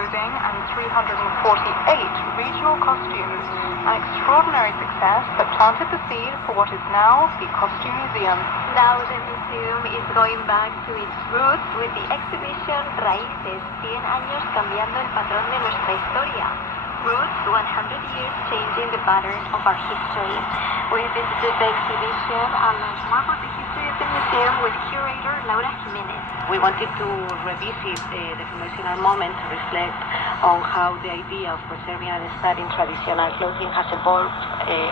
clothing and 348 regional costumes, an extraordinary success that planted the seed for what is now the Costume Museum. Now the museum is going back to its roots with the exhibition Raíces, 100 años cambiando el patrón de nuestra historia. Roots, 100 years changing the pattern of our history. We visited the exhibition and learned more about the history of the museum with curator Laura Jimenez. We wanted to revisit the foundational moment to reflect on how the idea of preserving and studying traditional clothing has evolved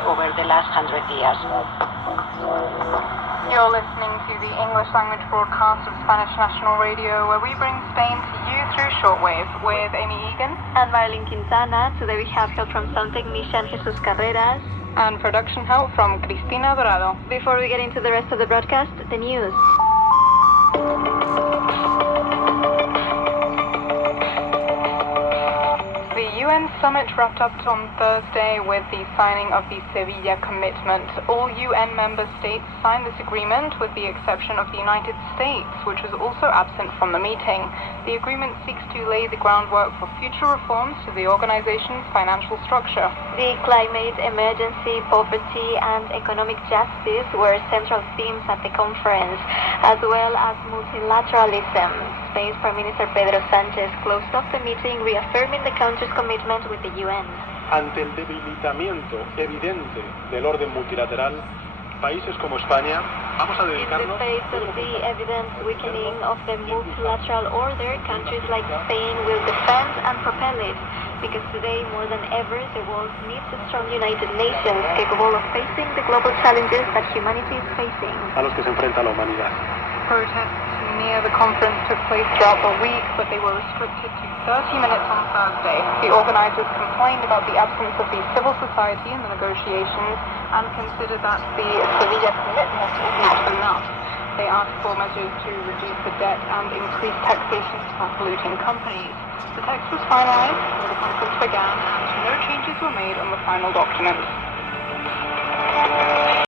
over the last 100 years. You're listening to the English language broadcast of Spanish National Radio, where we bring Spain to you through shortwave with Amy Egan and Marilyn Quintana. Today we have help from sound technician Jesus Carreras and production help from Cristina Dorado. Before we get into the rest of the broadcast, the news. The UN summit wrapped up on Thursday with the signing of the Sevilla Commitment. All UN member states signed this agreement with the exception of the United States, which was also absent from the meeting. The agreement seeks to lay the groundwork for future reforms to the organization's financial structure. The climate emergency, poverty, and economic justice were central themes at the conference, as well as multilateralism. Spain's Prime Minister Pedro Sánchez closed off the meeting, reaffirming the country's commitment with the UN. Ante el debilitamiento evidente del orden multilateral, países como España vamos a dedicarnos... In the face of the evident weakening of the multilateral order, countries like Spain will defend and propel it, because today, more than ever, the world needs a strong United Nations capable of facing the global challenges that humanity is facing. A los que se enfrenta la humanidad. Protests near the conference took place throughout the week, but they were restricted to 30 minutes on Thursday. The organizers complained about the absence of the civil society in the negotiations and considered that the Sevilla Commitment was not enough. They asked for measures to reduce the debt and increase taxation for polluting companies. The text was finalized before the conference began, and no changes were made on the final document.